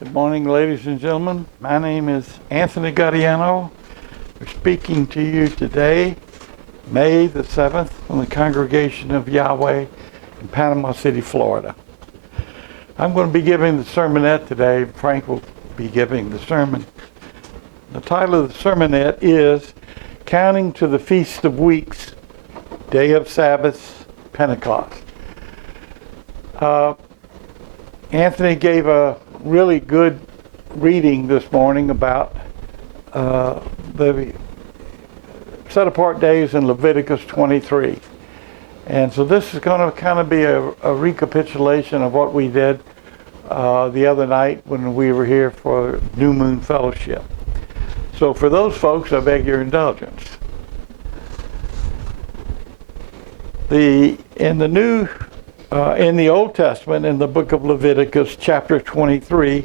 Good morning, ladies and gentlemen. My name is Anthony Gaudiano. We're speaking to you today, May the 7th, from the Congregation of Yahweh in Panama City, Florida. I'm going to be giving the sermonette today. Frank will be giving the sermon. The title of the sermonette is Counting to the Feast of Weeks, Day of Sabbaths, Pentecost. Anthony gave a really good reading this morning about the set-apart days in Leviticus 23. And so this is going to kind of be a recapitulation of what we did the other night when we were here for New Moon Fellowship. So for those folks, I beg your indulgence. In the Old Testament, in the book of Leviticus, chapter 23,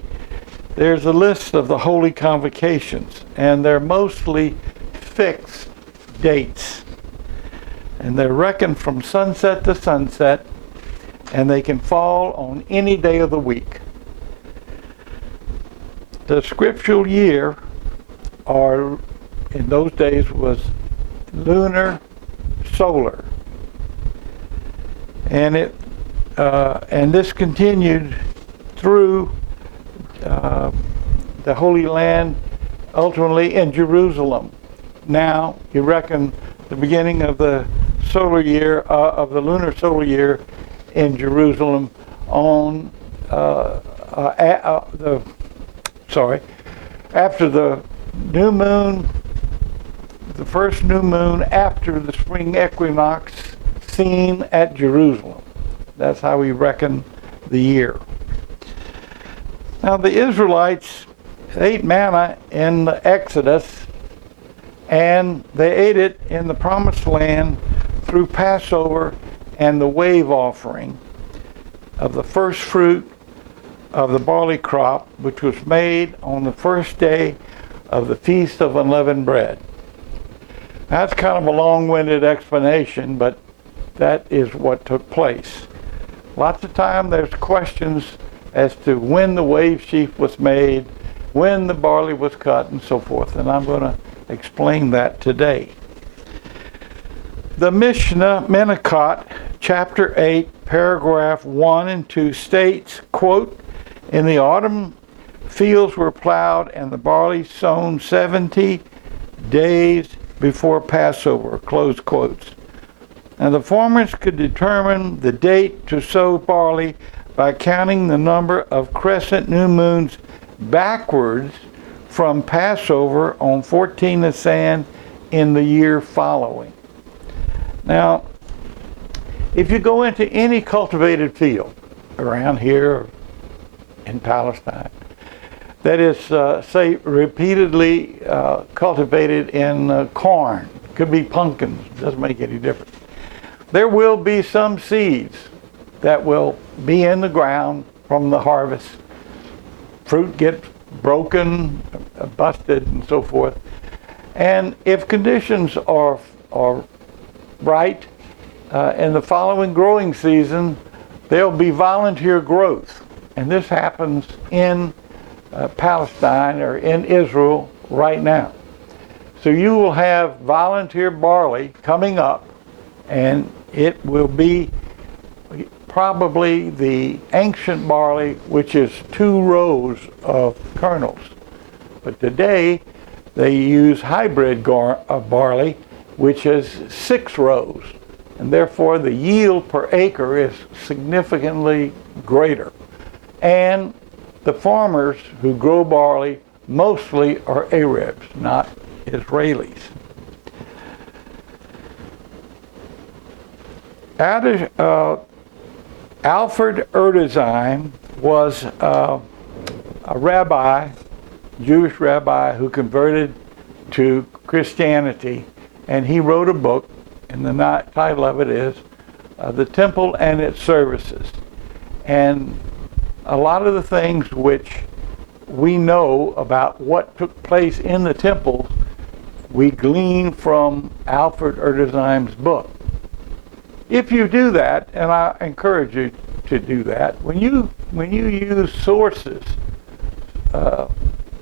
there's a list of the holy convocations, and they're mostly fixed dates. And they're reckoned from sunset to sunset, and they can fall on any day of the week. The scriptural year, or in those days, was lunar solar. And this continued through the Holy Land, ultimately in Jerusalem. Now, you reckon the beginning of the solar year, of the lunar solar year in Jerusalem on after the new moon, the first new moon after the spring equinox seen at Jerusalem. That's how we reckon the year. Now the Israelites ate manna in the Exodus, and they ate it in the Promised Land through Passover and the wave offering of the first fruit of the barley crop, which was made on the first day of the Feast of Unleavened Bread. That's kind of a long-winded explanation, but that is what took place. Lots of time there's questions as to when the wave sheaf was made, when the barley was cut, and so forth, and I'm going to explain that today. The Mishnah, Menachot, chapter 8, paragraph 1 and 2 states, quote, "In the autumn fields were plowed and the barley sown 70 days before Passover," close quotes. And the farmers could determine the date to sow barley by counting the number of crescent new moons backwards from Passover on 14 Nisan in the year following. Now, if you go into any cultivated field around here in Palestine that is, say, repeatedly cultivated in corn, could be pumpkins, doesn't make any difference. There will be some seeds that will be in the ground from the harvest. Fruit gets broken, busted, and so forth. And if conditions are right in the following growing season, there'll be volunteer growth. And this happens in Palestine or in Israel right now. So you will have volunteer barley coming up, and it will be probably the ancient barley, which is 2 rows of kernels. But today they use hybrid barley, which is 6 rows, and therefore the yield per acre is significantly greater. And the farmers who grow barley mostly are Arabs, not Israelis. Alfred Erdesheim was a rabbi, Jewish rabbi, who converted to Christianity, and he wrote a book, and the title of it is The Temple and Its Services. And a lot of the things which we know about what took place in the temple, we glean from Alfred Erdesheim's book. If you do that, and I encourage you to do that, when you use sources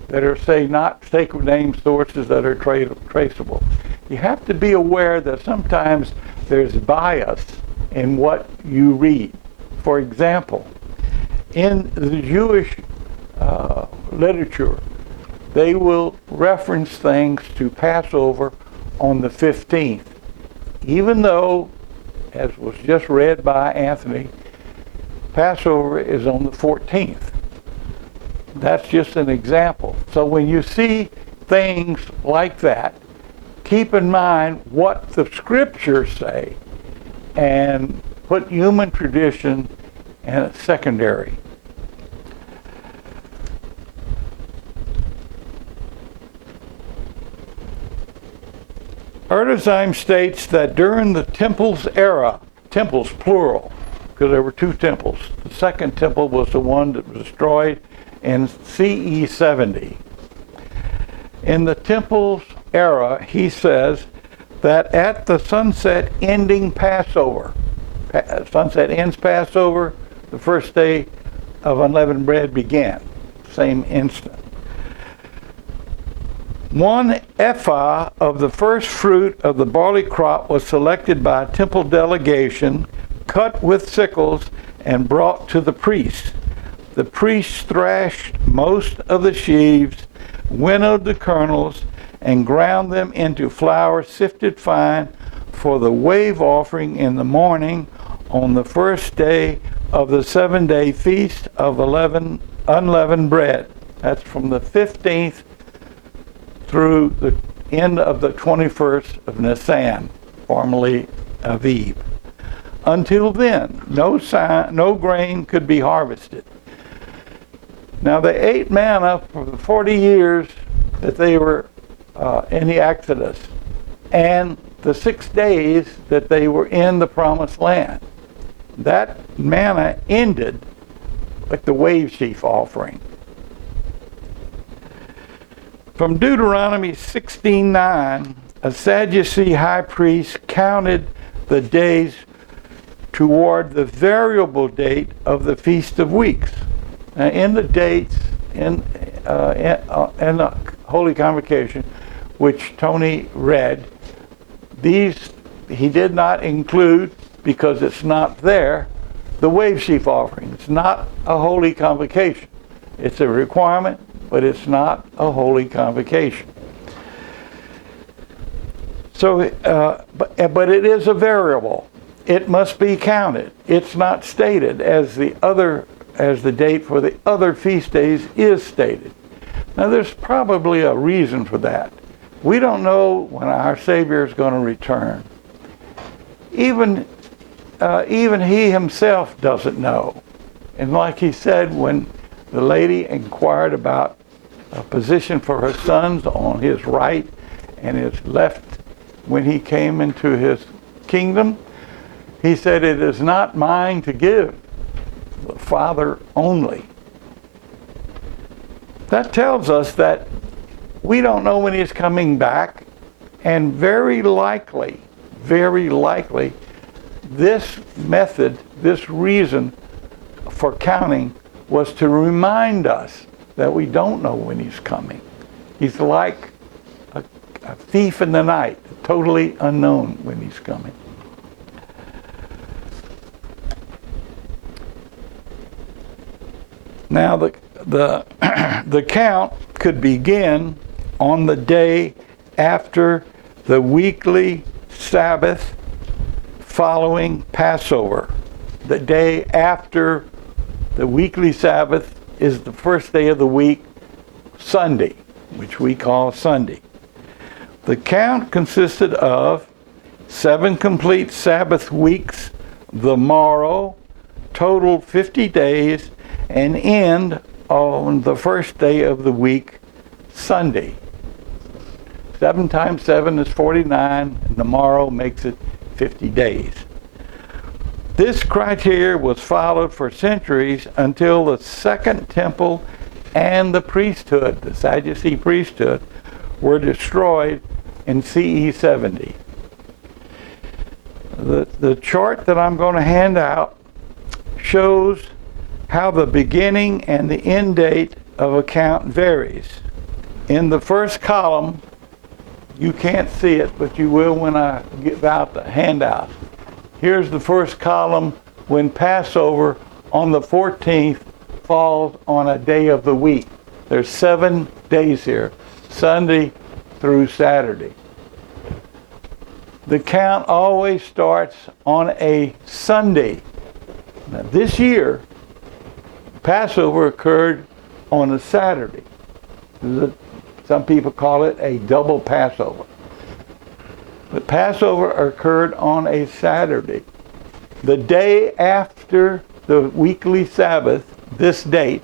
that are, say, not sacred name sources that are traceable. You have to be aware that sometimes there's bias in what you read. For example, in the Jewish literature, they will reference things to Passover on the 15th, even though, as was just read by Anthony, Passover is on the 14th. That's just an example. So when you see things like that, keep in mind what the scriptures say and put human tradition as secondary. Erdesheim states that during the temple's era, temples plural, because there were two temples. The second temple was the one that was destroyed in CE 70. In the temple's era, he says that at the sunset ending Passover, sunset ends Passover, the first day of unleavened bread began, same instant. 1 ephah of the first fruit of the barley crop was selected by a temple delegation, cut with sickles, and brought to the priests. The priests thrashed most of the sheaves, winnowed the kernels, and ground them into flour sifted fine for the wave offering in the morning on the first day of the 7-day feast of unleavened bread. That's from the 15th through the end of the 21st of Nisan, formerly Aviv. Until then, no grain could be harvested. Now they ate manna for the 40 years that they were in the Exodus, and the 6 days that they were in the Promised Land. That manna ended with the wave sheaf offering. From Deuteronomy 16:9, a Sadducee high priest counted the days toward the variable date of the Feast of Weeks. Now, in the dates in the Holy Convocation, which Tony read, these he did not include, because it's not there, the wave sheaf offering. It's not a Holy Convocation. It's a requirement, but it's not a Holy Convocation. So, but it is a variable. It must be counted. It's not stated as the date for the other feast days is stated. Now, there's probably a reason for that. We don't know when our Savior is going to return. Even he himself doesn't know. And like he said, when the lady inquired about a position for her sons on his right and his left when he came into his kingdom, he said, "It is not mine to give, the Father only." That tells us that we don't know when he's coming back, and very likely, this method, this reason for counting was to remind us that we don't know when he's coming. He's like a thief in the night, totally unknown when he's coming. Now the count could begin on the day after the weekly Sabbath following Passover. The day after the weekly Sabbath is the first day of the week, Sunday, which we call Sunday. The count consisted of 7 complete Sabbath weeks, the morrow, total 50 days, and end on the first day of the week, Sunday. 7 times 7 is 49, and the morrow makes it 50 days. This criteria was followed for centuries until the Second Temple and the priesthood, the Sadducee priesthood, were destroyed in CE 70. The chart that I'm going to hand out shows how the beginning and the end date of account varies. In the first column, you can't see it, but you will when I give out the handout. Here's the first column when Passover on the 14th falls on a day of the week. There's 7 days here, Sunday through Saturday. The count always starts on a Sunday. Now this year, Passover occurred on a Saturday. Some people call it a double Passover. But Passover occurred on a Saturday. The day after the weekly Sabbath, this date,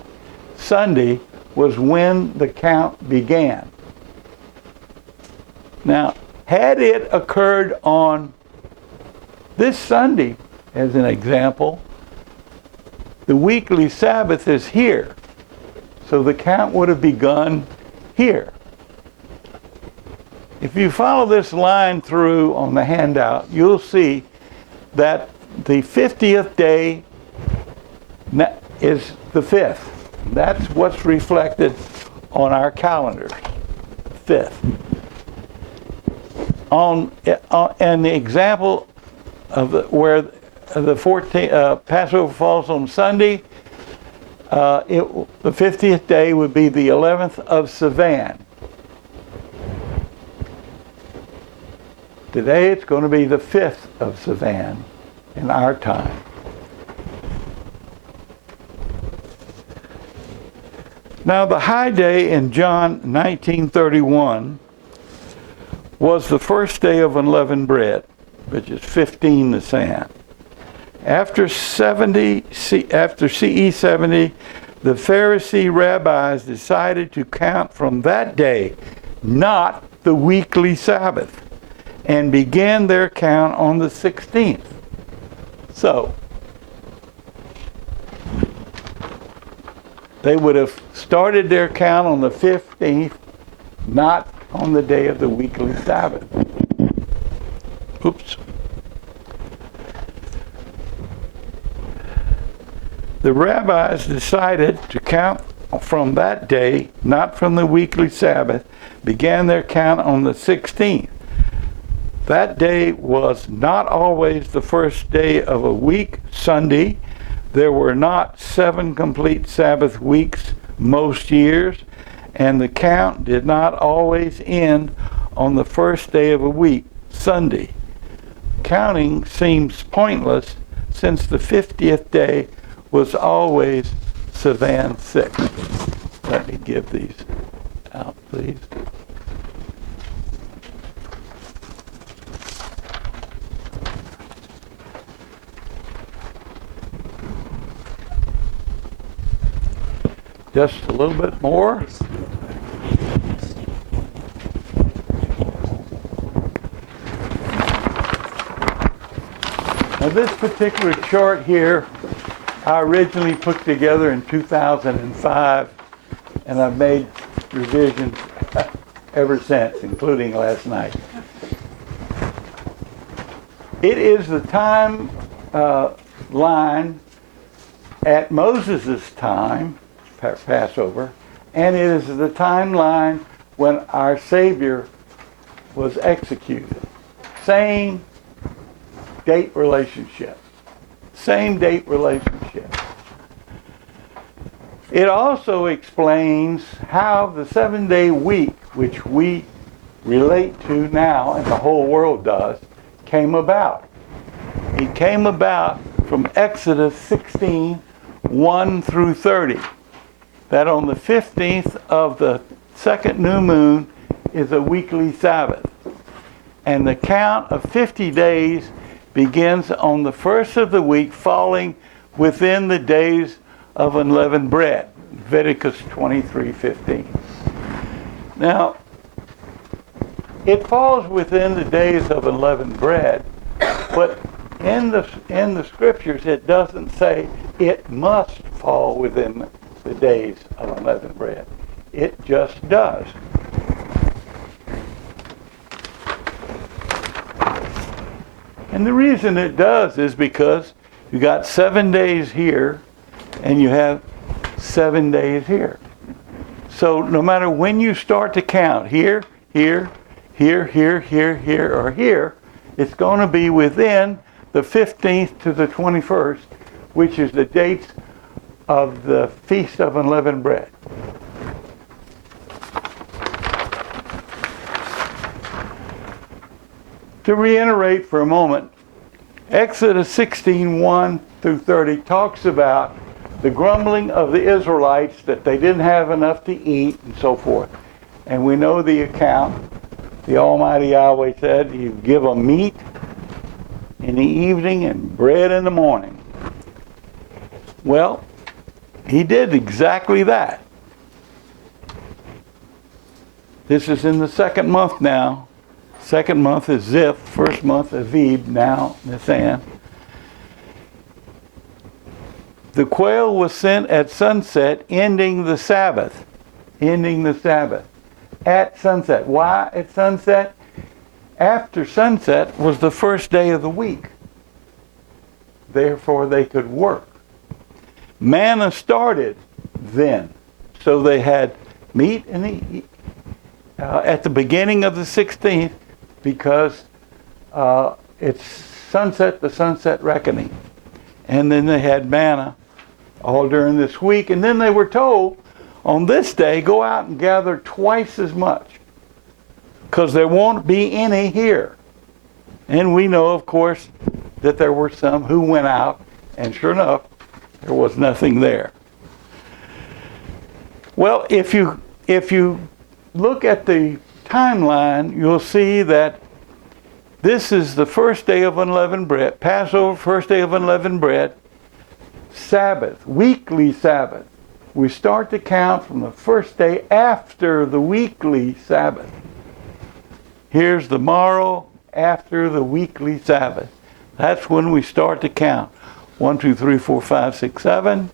Sunday, was when the count began. Now, had it occurred on this Sunday, as an example, the weekly Sabbath is here. So the count would have begun here. If you follow this line through on the handout, you'll see that the 50th day is the 5th. That's what's reflected on our calendars, 5th. And the example of where the 14th Passover falls on Sunday, the 50th day would be the 11th of Sivan. Today it's going to be the 5th of Sivan in our time. Now the high day in John 19:31 was the first day of unleavened bread, which is 15 Nisan. After CE 70, the Pharisee rabbis decided to count from that day, not the weekly Sabbath, and began their count on the 16th. So, they would have started their count on the 15th, not on the day of the weekly Sabbath. Oops. The rabbis decided to count from that day, not from the weekly Sabbath, began their count on the 16th. That day was not always the first day of a week, Sunday. There were not 7 complete Sabbath weeks most years, and the count did not always end on the first day of a week, Sunday. Counting seems pointless since the 50th day was always Sivan 6. Let me give these out, please. Just a little bit more. Now this particular chart here, I originally put together in 2005, and I've made revisions ever since, including last night. It is the time line at Moses' time, Passover, and it is the timeline when our Savior was executed. Same date relationship. Same date relationship. It also explains how the 7-day week, which we relate to now, and the whole world does, came about. It came about from Exodus 16, 1 through 30. That on the 15th of the second new moon is a weekly Sabbath. And the count of 50 days begins on the first of the week, falling within the days of unleavened bread. Leviticus 23:15. Now, it falls within the days of unleavened bread, but in the scriptures it doesn't say it must fall within the days of unleavened bread. It just does. And the reason it does is because you got 7 days here and you have 7 days here. So no matter when you start to count, here, here, here, here, here, here, or here, it's going to be within the 15th to the 21st, which is the dates of the Feast of Unleavened Bread. To reiterate for a moment, Exodus 16:1 through 30 talks about the grumbling of the Israelites that they didn't have enough to eat and so forth. And we know the account. The Almighty Yahweh said, you give them meat in the evening and bread in the morning. Well, he did exactly that. This is in the second month now. Second month is Ziph. First month Aviv, now Nisan. The quail was sent at sunset, ending the Sabbath. Ending the Sabbath. At sunset. Why at sunset? After sunset was the first day of the week. Therefore they could work. Manna started then. So they had meat at the beginning of the 16th because it's sunset, the sunset reckoning. And then they had manna all during this week. And then they were told, on this day, go out and gather twice as much, because there won't be any here. And we know, of course, that there were some who went out, and sure enough, there was nothing there. Well, if you look at the timeline, you'll see that this is the first day of unleavened bread, Passover, first day of unleavened bread, Sabbath, weekly Sabbath. We start to count from the first day after the weekly Sabbath. Here's the morrow after the weekly Sabbath. That's when we start to count. 1, 2, 3, 4, 5, 6, 7.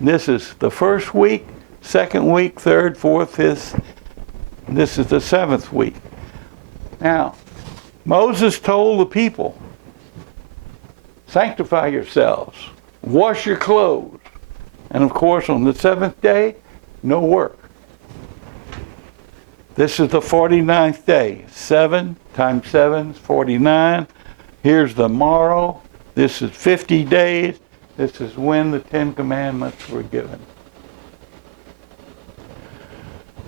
This is the first week, second week, third, fourth, fifth. This is the seventh week. Now, Moses told the people, sanctify yourselves, wash your clothes. And of course, on the seventh day, no work. This is the 49th day. 7 times 7 is 49. Here's the morrow. This is 50 days. This is when the 10 Commandments were given.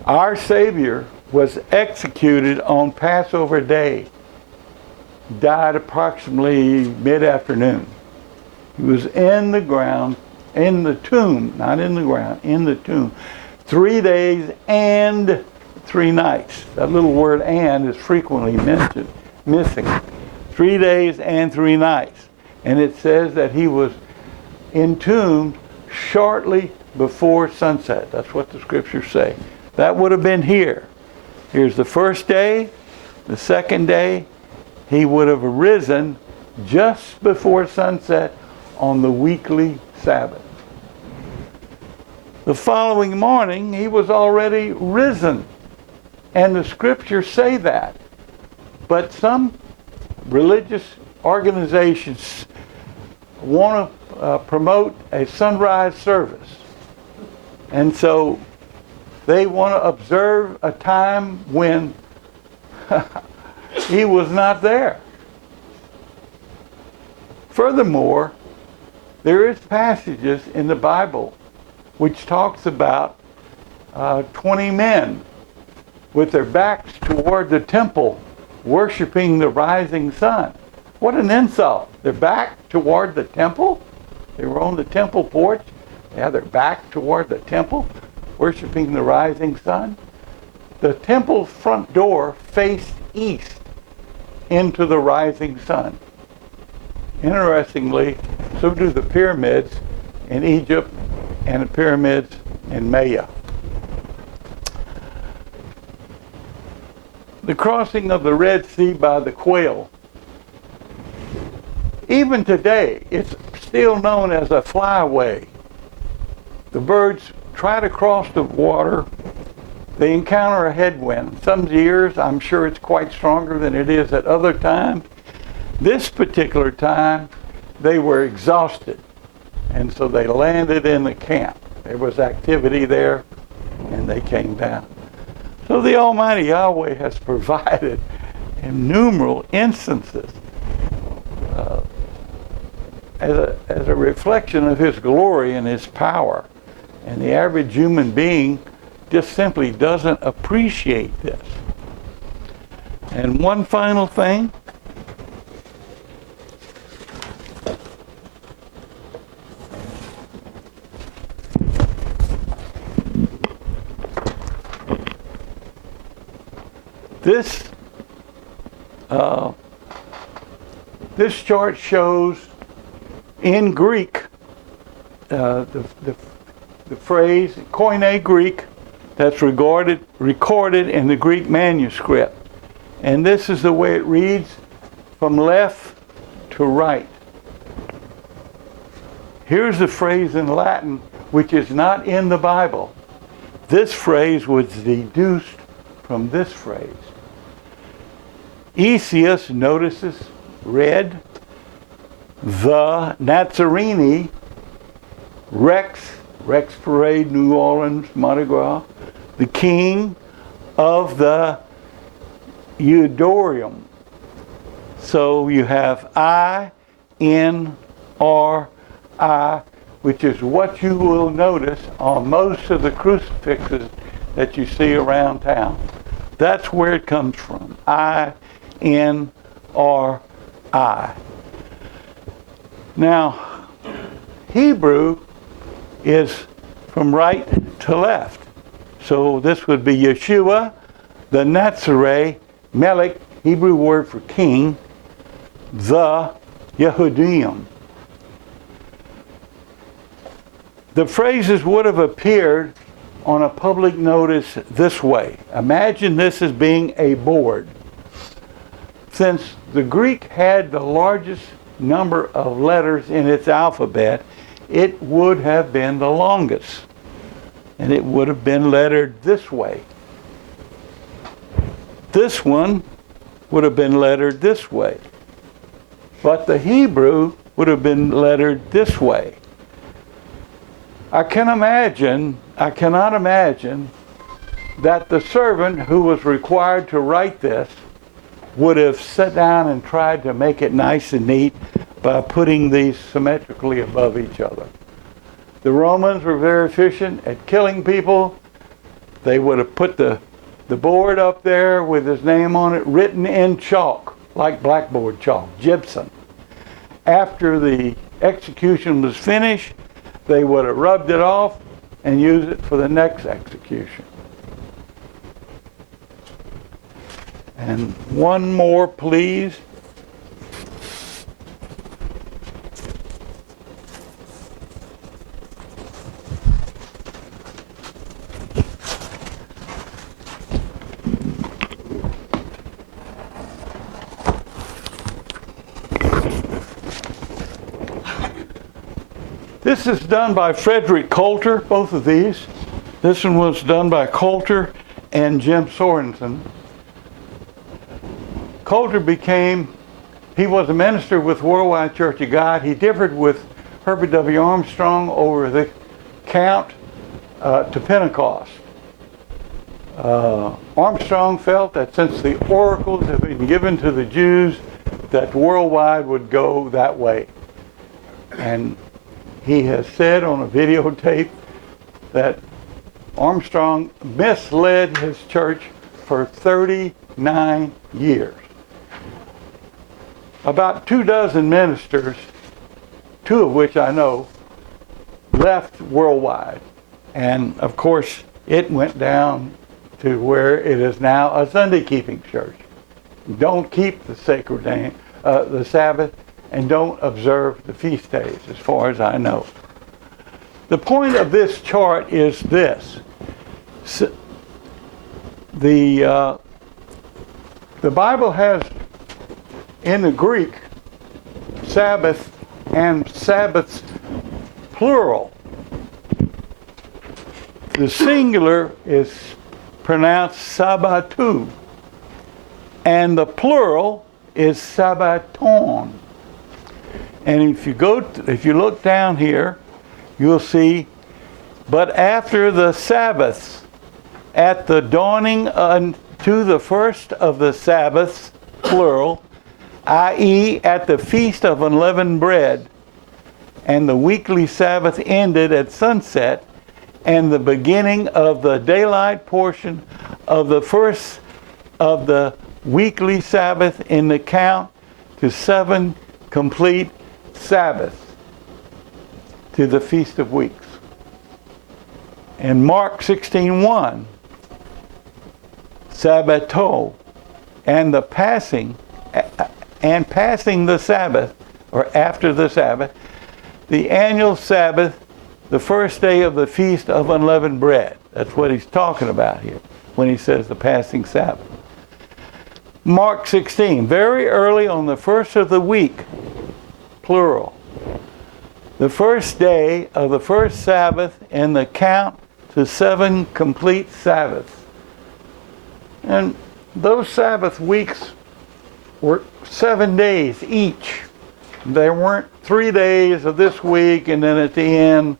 Our Savior was executed on Passover Day. Died approximately mid-afternoon. He was in the ground, in the tomb, not in the ground, in the tomb, 3 days and 3 nights. That little word "and" is frequently missing. 3 days and 3 nights. And it says that he was entombed shortly before sunset. That's what the scriptures say. That would have been here. Here's the first day, the second day. He would have arisen just before sunset on the weekly Sabbath. The following morning, he was already risen. And the scriptures say that. But some religious organizations want to promote a sunrise service. And so they want to observe a time when he was not there. Furthermore, there is passages in the Bible which talks about 20 men with their backs toward the temple worshiping the rising sun. What an insult. Their back toward the temple? They were on the temple porch. They had their back toward the temple worshiping the rising sun. The temple front door faced east into the rising sun. Interestingly, so do the pyramids in Egypt and the pyramids in Maya. The crossing of the Red Sea by the quail. Even today, it's still known as a flyway. The birds try to cross the water. They encounter a headwind. Some years, I'm sure it's quite stronger than it is at other times. This particular time, they were exhausted, and so they landed in the camp. There was activity there and they came down. So the Almighty Yahweh has provided innumerable instances as a reflection of His glory and His power. And the average human being just simply doesn't appreciate this. And one final thing. This chart shows in Greek the phrase Koine Greek that's recorded in the Greek manuscript. And this is the way it reads from left to right. Here's the phrase in Latin, which is not in the Bible. This phrase was deduced from this phrase. Esius notices, read, the Nazarini, Rex Parade, New Orleans, Mardi Gras, the king of the Eudorium. So you have I-N-R-I, which is what you will notice on most of the crucifixes that you see around town. That's where it comes from, I-N-R-I. Now, Hebrew is from right to left. So this would be Yeshua, the Nazareh, Melech, Hebrew word for king, the Yehudim. The phrases would have appeared on a public notice this way. Imagine this as being a board. Since the Greek had the largest number of letters in its alphabet, it would have been the longest. And it would have been lettered this way. This one would have been lettered this way. But the Hebrew would have been lettered this way. I cannot imagine that the servant who was required to write this would have sat down and tried to make it nice and neat by putting these symmetrically above each other. The Romans were very efficient at killing people. They would have put the board up there with his name on it, written in chalk, like blackboard chalk, gypsum. After the execution was finished, they would have rubbed it off and used it for the next execution. And one more, please. This is done by Frederick Coulter, both of these. This one was done by Coulter and Jim Sorensen. Coulter he was a minister with Worldwide Church of God. He differed with Herbert W. Armstrong over the count to Pentecost. Armstrong felt that since the oracles have been given to the Jews, that worldwide would go that way. And he has said on a videotape that Armstrong misled his church for 39 years. About 24 ministers, 2 of which I know, left Worldwide. And of course, it went down to where it is now a Sunday-keeping church. Don't keep the sacred name, the Sabbath, and don't observe the feast days, as far as I know. The point of this chart is this. The Bible has, in the Greek, Sabbath and Sabbaths plural. The singular is pronounced Sabbatu, and the plural is Sabbaton. And if you look down here, you'll see, but after the Sabbaths, at the dawning unto the first of the Sabbaths, plural, i.e., at the feast of unleavened bread, and the weekly Sabbath ended at sunset, and the beginning of the daylight portion of the first of the weekly Sabbath in the count to 7 complete Sabbaths, to the Feast of Weeks. In Mark 16:1, Sabbato, and the passing the Sabbath, or after the Sabbath, the annual Sabbath, the first day of the Feast of Unleavened Bread. That's what he's talking about here when he says the passing Sabbath. Mark 16, very early on the first of the week, plural, the first day of the first Sabbath in the count to 7 complete Sabbaths. And those Sabbath weeks were 7 days each. There weren't 3 days of this week and then at the end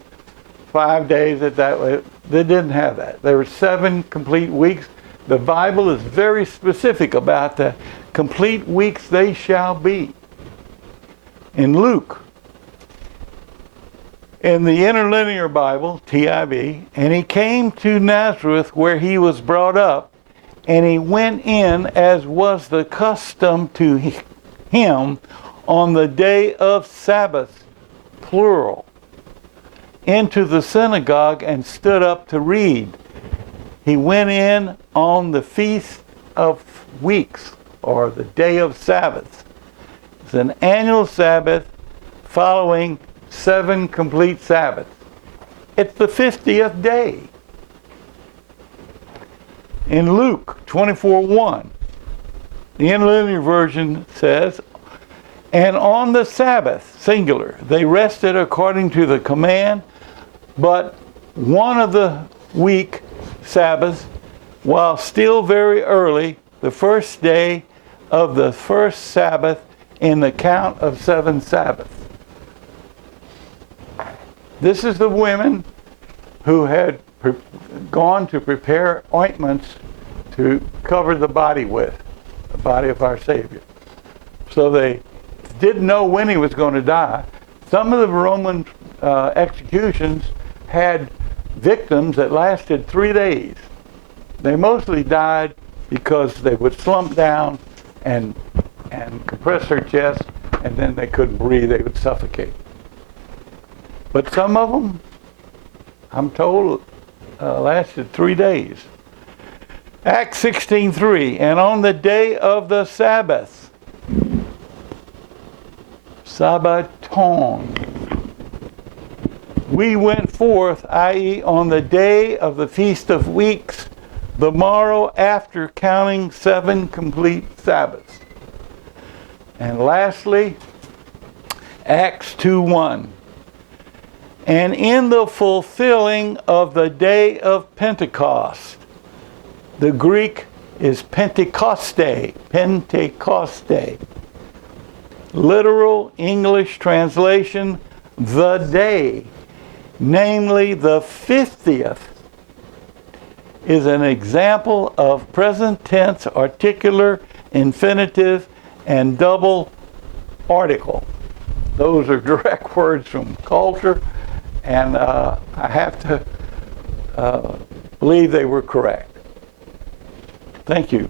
5 days at that way. They didn't have that. There were 7 complete weeks. The Bible is very specific about the complete weeks they shall be. In Luke, in the Interlinear Bible, TIB, and he came to Nazareth where he was brought up, and he went in as was the custom to him on the day of Sabbath, plural, into the synagogue and stood up to read. He went in on the Feast of Weeks, or the day of Sabbath. It's an annual Sabbath following 7 complete Sabbaths. It's the 50th day. In Luke 24:1, the Interlinear Version says, and on the Sabbath, singular, they rested according to the command, but one of the week Sabbaths, while still very early, the first day of the first Sabbath in the count of 7 Sabbaths. This is the women who had gone to prepare ointments to cover the body with, the body of our Savior. So they didn't know when he was going to die. Some of the Roman executions had victims that lasted 3 days. They mostly died because they would slump down and compress their chest, and then they couldn't breathe, they would suffocate. But some of them, I'm told, lasted 3 days. Acts 16:3, and on the day of the Sabbath, Sabbaton, we went forth, i.e., on the day of the Feast of Weeks, the morrow after counting 7 complete Sabbaths. And lastly, Acts 2:1. And in the fulfilling of the day of Pentecost, the Greek is Pentecoste, Pentecoste. Literal English translation, the day, namely the 50th, is an example of present tense articular, infinitive, and double article. Those are direct words from culture, and I have to believe they were correct. Thank you.